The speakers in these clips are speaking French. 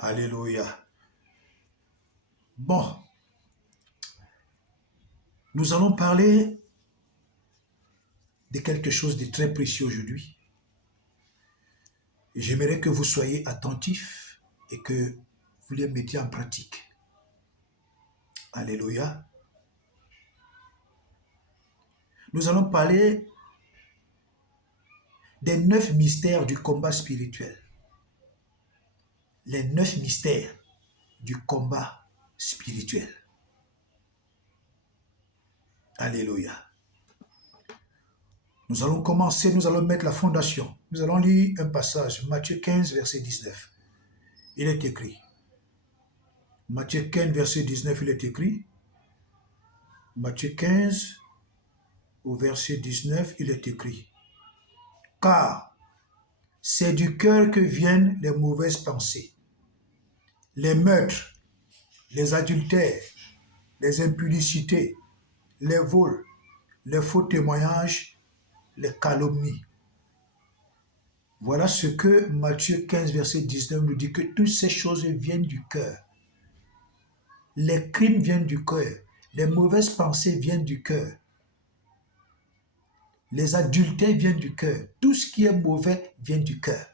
Alléluia. Bon, nous allons parler de quelque chose de très précieux aujourd'hui. J'aimerais que vous soyez attentifs et que vous les mettiez en pratique. Alléluia. Nous allons parler des 9 mystères du combat spirituel. Les 9 mystères du combat spirituel. Alléluia. Nous allons commencer, nous allons mettre la fondation. Nous allons lire un passage, Matthieu 15, verset 19. Il est écrit. Matthieu 15, verset 19, il est écrit. Matthieu 15, au verset 19, il est écrit. Car c'est du cœur que viennent les mauvaises pensées, les meurtres, les adultères, les impudicités, les vols, les faux témoignages, les calomnies. Voilà ce que Matthieu 15, verset 19 nous dit, que toutes ces choses viennent du cœur. Les crimes viennent du cœur. Les mauvaises pensées viennent du cœur. Les adultères viennent du cœur. Tout ce qui est mauvais vient du cœur.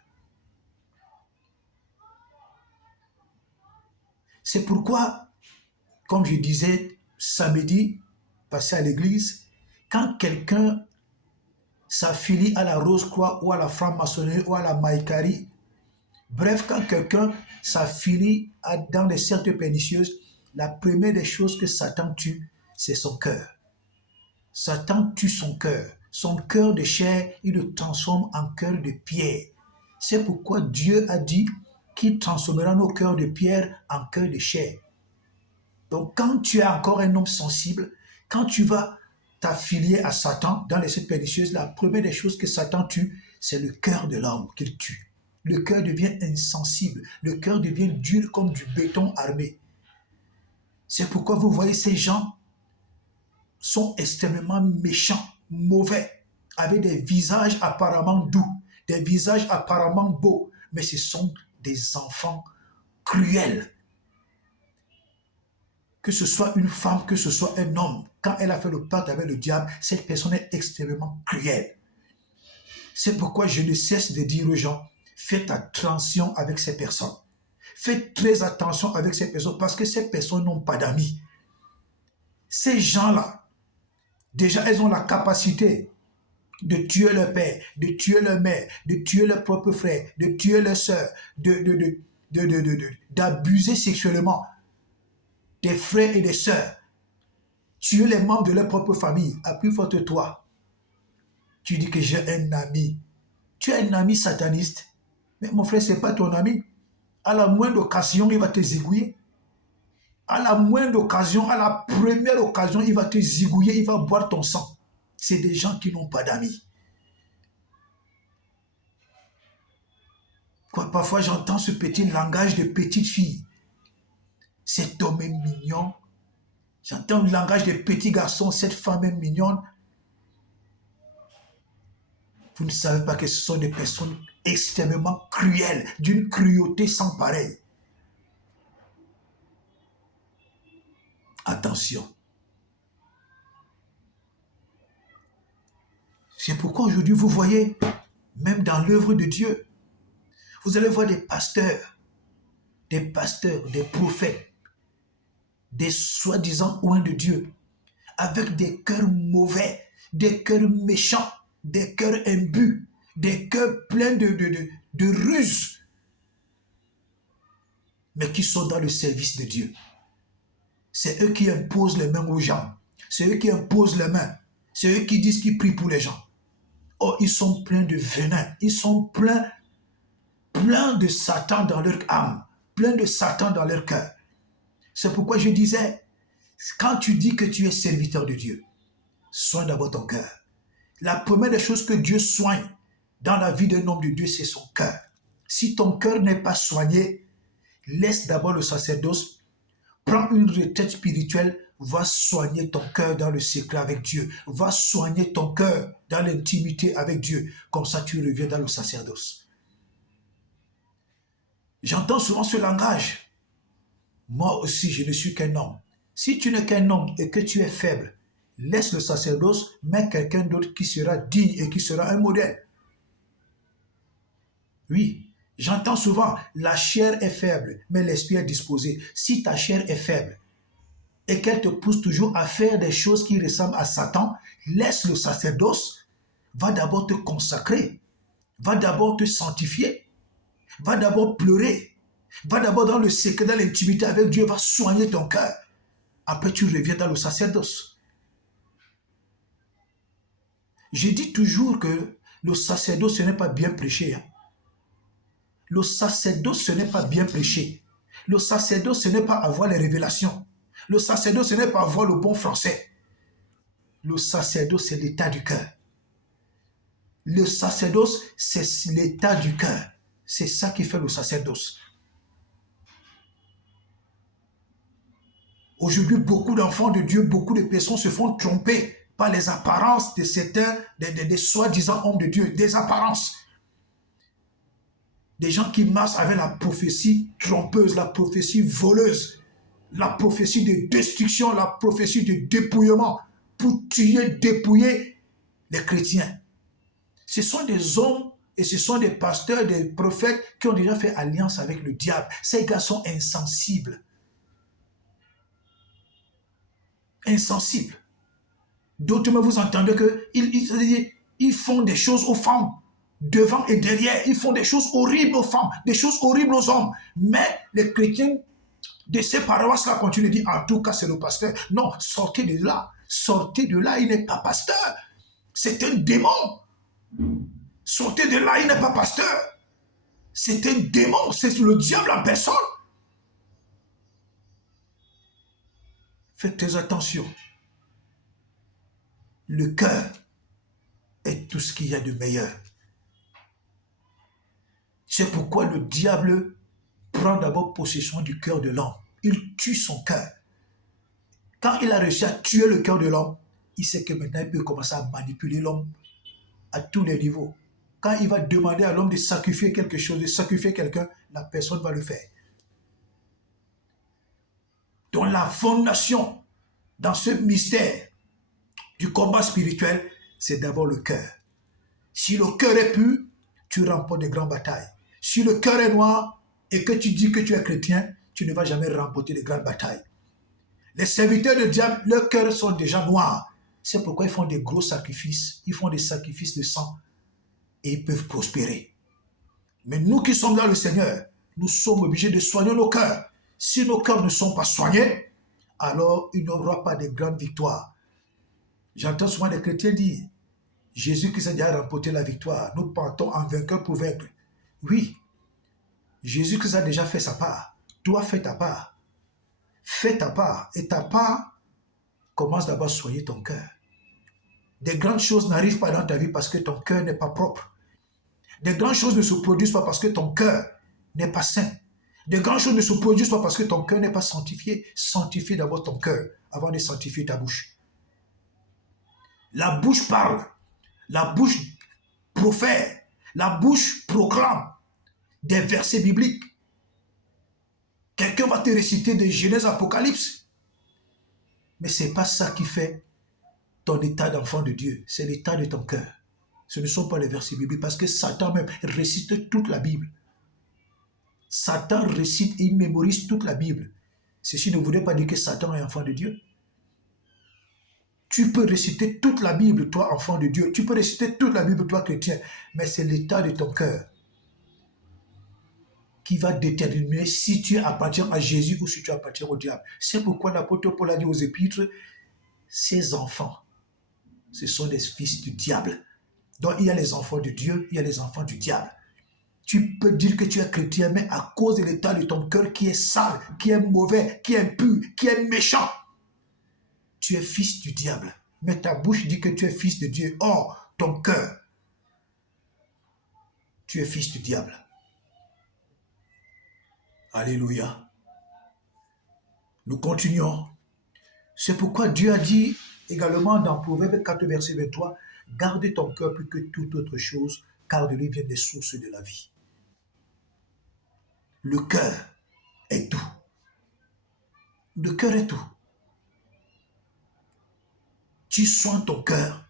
C'est pourquoi, comme je disais samedi, passé à l'église, quand quelqu'un s'affilie à la Rose-Croix ou à la franc-maçonnerie ou à la maïcarie, bref, quand quelqu'un s'affilie dans des sectes pernicieuses, la première des choses que Satan tue, c'est son cœur. Satan tue son cœur. Son cœur de chair, il le transforme en cœur de pierre. C'est pourquoi Dieu a dit qu'il transformera nos cœurs de pierre en cœur de chair. Donc quand tu es encore un homme sensible, quand tu vas t'affilier à Satan dans les sectes pernicieuses, la première des choses que Satan tue, c'est le cœur de l'homme qu'il tue. Le cœur devient insensible, le cœur devient dur comme du béton armé. C'est pourquoi vous voyez ces gens sont extrêmement méchants, mauvais, avec des visages apparemment doux, des visages apparemment beaux, mais ce sont des enfants cruels. Que ce soit une femme, que ce soit un homme, quand elle a fait le pacte avec le diable, cette personne est extrêmement cruelle. C'est pourquoi je ne cesse de dire aux gens, faites attention avec ces personnes. Faites très attention avec ces personnes parce que ces personnes n'ont pas d'amis. Ces gens-là, déjà, elles ont la capacité de tuer leur père, de tuer leur mère, de tuer leur propre frère, de tuer leur soeur, d'abuser sexuellement des frères et des sœurs, tuer les membres de leur propre famille. À plus forte toi, tu dis que j'ai un ami. Tu as un ami sataniste, mais mon frère, ce n'est pas ton ami. À la moindre occasion, il va te zigouiller. À la moindre occasion, à la première occasion, il va te zigouiller, il va boire ton sang. C'est des gens qui n'ont pas d'amis. Parfois, j'entends ce petit langage de petite fille. Cet homme est mignon. J'entends le langage de petit garçon. Cette femme est mignonne. Vous ne savez pas que ce sont des personnes extrêmement cruelles, d'une cruauté sans pareil. Attention. C'est pourquoi aujourd'hui, vous voyez, même dans l'œuvre de Dieu, vous allez voir des pasteurs, des prophètes, des soi-disant oints de Dieu, avec des cœurs mauvais, des cœurs méchants, des cœurs imbus, des cœurs pleins de ruses, mais qui sont dans le service de Dieu. C'est eux qui imposent les mains aux gens. C'est eux qui imposent les mains. C'est eux qui disent qu'ils prient pour les gens. Oh, ils sont pleins de venin. Ils sont pleins de Satan dans leur âme, pleins de Satan dans leur cœur. C'est pourquoi je disais, quand tu dis que tu es serviteur de Dieu, soigne d'abord ton cœur. La première des choses que Dieu soigne dans la vie d'un homme de Dieu, c'est son cœur. Si ton cœur n'est pas soigné, laisse d'abord le sacerdoce, prends une retraite spirituelle, va soigner ton cœur dans le secret avec Dieu. Va soigner ton cœur dans l'intimité avec Dieu. Comme ça, tu reviens dans le sacerdoce. J'entends souvent ce langage. Moi aussi, je ne suis qu'un homme. Si tu n'es qu'un homme et que tu es faible, laisse le sacerdoce, mets quelqu'un d'autre qui sera digne et qui sera un modèle. Oui, j'entends souvent, la chair est faible, mais l'esprit est disposé. Si ta chair est faible et qu'elle te pousse toujours à faire des choses qui ressemblent à Satan, laisse le sacerdoce, va d'abord te consacrer, va d'abord te sanctifier, va d'abord pleurer, va d'abord dans le secret, dans l'intimité avec Dieu, va soigner ton cœur. Après, tu reviens dans le sacerdoce. Je dis toujours que le sacerdoce, ce n'est pas bien prêché. Le sacerdoce, ce n'est pas bien prêché. Le sacerdoce, ce n'est pas avoir les révélations. Le sacerdoce, ce n'est pas avoir le bon français. Le sacerdoce, c'est l'état du cœur. Le sacerdoce, c'est l'état du cœur. C'est ça qui fait le sacerdoce. Aujourd'hui, beaucoup d'enfants de Dieu, beaucoup de personnes se font tromper par les apparences de certains, des soi-disant hommes de Dieu, des apparences. Des gens qui marchent avec la prophétie trompeuse, la prophétie voleuse, la prophétie de destruction, la prophétie de dépouillement, pour tuer, dépouiller les chrétiens. Ce sont des hommes et ce sont des pasteurs, des prophètes qui ont déjà fait alliance avec le diable. Ces gars sont insensibles. Insensibles. D'autres, vous entendez qu'ils font des choses aux femmes, devant et derrière. Ils font des choses horribles aux femmes, des choses horribles aux hommes. Mais les chrétiens de ces paroisses-là continuent de dire, en tout cas, c'est le pasteur. Non, sortez de là. Sortez de là, il n'est pas pasteur. C'est un démon. Sortez de là, il n'est pas pasteur. C'est un démon, c'est le diable en personne. Faites très attention. Le cœur est tout ce qu'il y a de meilleur. C'est pourquoi le diable prend d'abord possession du cœur de l'homme. Il tue son cœur. Quand il a réussi à tuer le cœur de l'homme, il sait que maintenant il peut commencer à manipuler l'homme à tous les niveaux. Quand il va demander à l'homme de sacrifier quelque chose, de sacrifier quelqu'un, la personne va le faire. Donc la fondation dans ce mystère du combat spirituel, c'est d'abord le cœur. Si le cœur est pur, tu remportes de grandes batailles. Si le cœur est noir et que tu dis que tu es chrétien, tu ne vas jamais remporter de grandes batailles. Les serviteurs de diable, leurs cœurs sont déjà noirs. C'est pourquoi ils font des gros sacrifices. Ils font des sacrifices de sang et ils peuvent prospérer. Mais nous qui sommes dans le Seigneur, nous sommes obligés de soigner nos cœurs. Si nos cœurs ne sont pas soignés, alors il n'y aura pas de grandes victoires. J'entends souvent des chrétiens dire, Jésus-Christ a déjà remporté la victoire. Nous partons en vainqueur pour vaincre. Oui, Jésus-Christ a déjà fait sa part. Toi, fais ta part. Fais ta part. Et ta part commence d'abord à soigner ton cœur. Des grandes choses n'arrivent pas dans ta vie parce que ton cœur n'est pas propre. Des grandes choses ne se produisent pas parce que ton cœur n'est pas saint. Des grandes choses ne se produisent pas parce que ton cœur n'est pas sanctifié. Sanctifie d'abord ton cœur avant de sanctifier ta bouche. La bouche parle. La bouche profère. La bouche proclame des versets bibliques. Quelqu'un va te réciter de Genèse Apocalypse. Mais ce n'est pas ça qui fait ton état d'enfant de Dieu. C'est l'état de ton cœur. Ce ne sont pas les versets bibliques parce que Satan même récite toute la Bible. Satan récite et il mémorise toute la Bible. Ceci ne voudrait pas dire que Satan est enfant de Dieu. Tu peux réciter toute la Bible, toi, enfant de Dieu. Tu peux réciter toute la Bible, toi, chrétien. Mais c'est l'état de ton cœur qui va déterminer si tu appartiens à Jésus ou si tu appartiens au diable. C'est pourquoi l'apôtre Paul a dit aux Épîtres, ces enfants, ce sont des fils du diable. Donc il y a les enfants de Dieu, il y a les enfants du diable. Tu peux dire que tu es chrétien, mais à cause de l'état de ton cœur qui est sale, qui est mauvais, qui est impur, qui est méchant, tu es fils du diable. Mais ta bouche dit que tu es fils de Dieu. Or, ton cœur, tu es fils du diable. Alléluia. Nous continuons. C'est pourquoi Dieu a dit également dans Proverbe 4, verset 23, « Garde ton cœur plus que toute autre chose, car de lui viennent les sources de la vie. » Le cœur est tout. Le cœur est tout. Tu soignes ton cœur,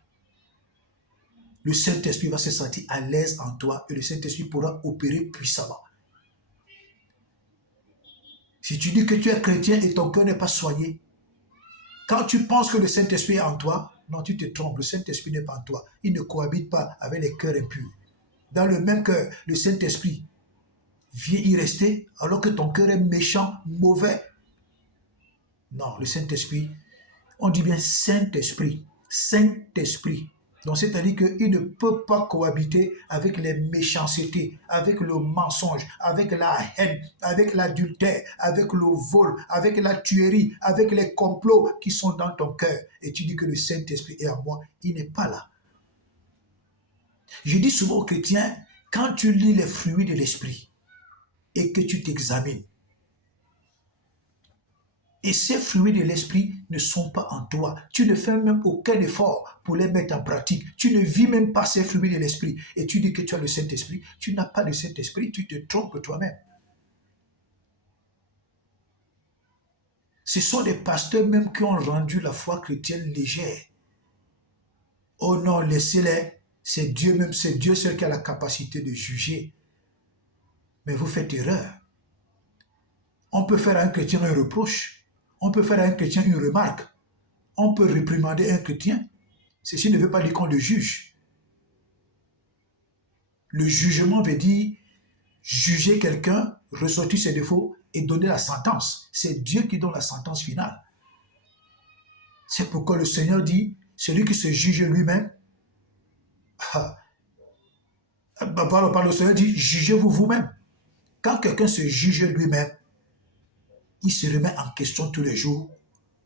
le Saint-Esprit va se sentir à l'aise en toi et le Saint-Esprit pourra opérer puissamment. Si tu dis que tu es chrétien et ton cœur n'est pas soigné, quand tu penses que le Saint-Esprit est en toi, non, tu te trompes, le Saint-Esprit n'est pas en toi. Il ne cohabite pas avec les cœurs impurs. Dans le même cœur, le Saint-Esprit vient y rester alors que ton cœur est méchant, mauvais. Non, le Saint-Esprit, on dit bien Saint-Esprit, Saint-Esprit. Donc c'est-à-dire qu'il ne peut pas cohabiter avec les méchancetés, avec le mensonge, avec la haine, avec l'adultère, avec le vol, avec la tuerie, avec les complots qui sont dans ton cœur. Et tu dis que le Saint-Esprit est en moi, il n'est pas là. Je dis souvent aux chrétiens, quand tu lis les fruits de l'Esprit et que tu t'examines, et ces fruits de l'esprit ne sont pas en toi. Tu ne fais même aucun effort pour les mettre en pratique. Tu ne vis même pas ces fruits de l'esprit. Et tu dis que tu as le Saint-Esprit. Tu n'as pas le Saint-Esprit, tu te trompes toi-même. Ce sont des pasteurs même qui ont rendu la foi chrétienne légère. Oh non, laissez-les. C'est Dieu même, c'est Dieu seul qui a la capacité de juger. Mais vous faites erreur. On peut faire à un chrétien un reproche. On peut faire à un chrétien une remarque. On peut réprimander un chrétien. Ceci ne veut pas dire qu'on le juge. Le jugement veut dire juger quelqu'un, ressortir ses défauts et donner la sentence. C'est Dieu qui donne la sentence finale. C'est pourquoi le Seigneur dit, celui qui se juge lui-même, par le Seigneur dit, jugez-vous vous-même. Quand quelqu'un se juge lui-même, il se remet en question tous les jours,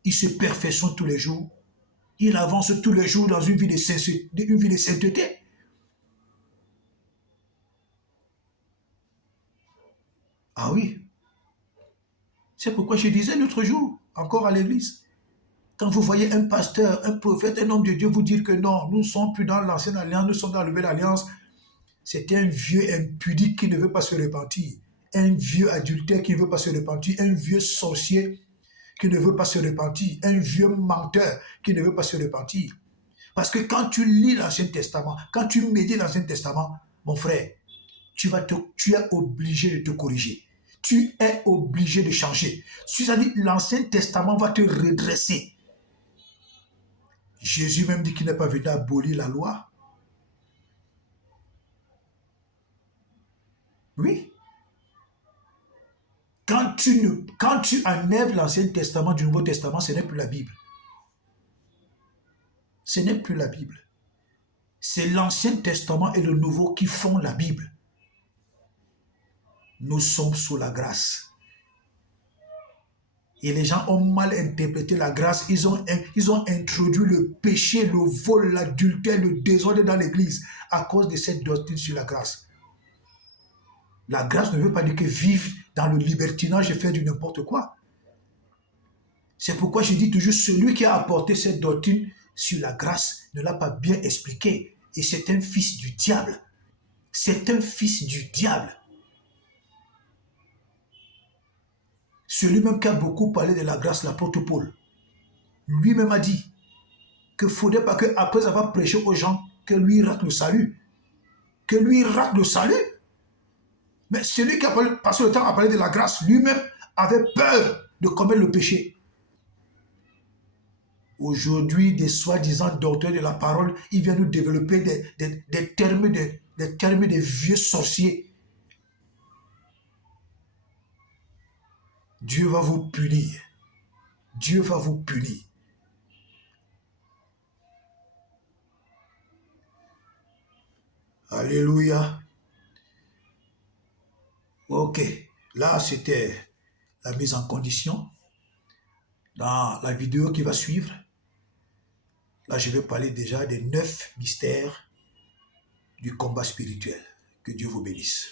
il se perfectionne tous les jours, il avance tous les jours dans une vie de sainteté. Ah oui. C'est pourquoi je disais l'autre jour, encore à l'église, quand vous voyez un pasteur, un prophète, un homme de Dieu vous dire que non, nous ne sommes plus dans l'ancienne alliance, nous sommes dans la nouvelle alliance, c'est un vieux impudique qui ne veut pas se repentir, un vieux adultère qui ne veut pas se repentir, un vieux sorcier qui ne veut pas se repentir, un vieux menteur qui ne veut pas se repentir. Parce que quand tu lis l'Ancien Testament, quand tu médites l'Ancien Testament, mon frère, tu es obligé de te corriger. Tu es obligé de changer. C'est-à-dire l'Ancien Testament va te redresser. Jésus même dit qu'il n'est pas venu abolir la loi. Oui. Quand tu enlèves l'Ancien Testament du Nouveau Testament, ce n'est plus la Bible. Ce n'est plus la Bible. C'est l'Ancien Testament et le Nouveau qui font la Bible. Nous sommes sous la grâce. Et les gens ont mal interprété la grâce. Ils ont introduit le péché, le vol, l'adultère, le désordre dans l'église à cause de cette doctrine sur la grâce. La grâce ne veut pas dire que vivre dans le libertinage et faire du n'importe quoi. C'est pourquoi je dis toujours, celui qui a apporté cette doctrine sur la grâce ne l'a pas bien expliqué. Et c'est un fils du diable. C'est un fils du diable. Celui-même qui a beaucoup parlé de la grâce, l'apôtre Paul, lui-même a dit qu'il ne faudrait pas qu'après avoir prêché aux gens, que lui rate le salut. Que lui rate le salut. Mais celui qui a passé le temps à parler de la grâce, lui-même avait peur de commettre le péché. Aujourd'hui, des soi-disant docteurs de la parole, ils viennent nous développer des termes de vieux sorciers. Dieu va vous punir. Dieu va vous punir. Alléluia. Ok, là c'était la mise en condition. Dans la vidéo qui va suivre, là je vais parler déjà des 9 mystères du combat spirituel. Que Dieu vous bénisse.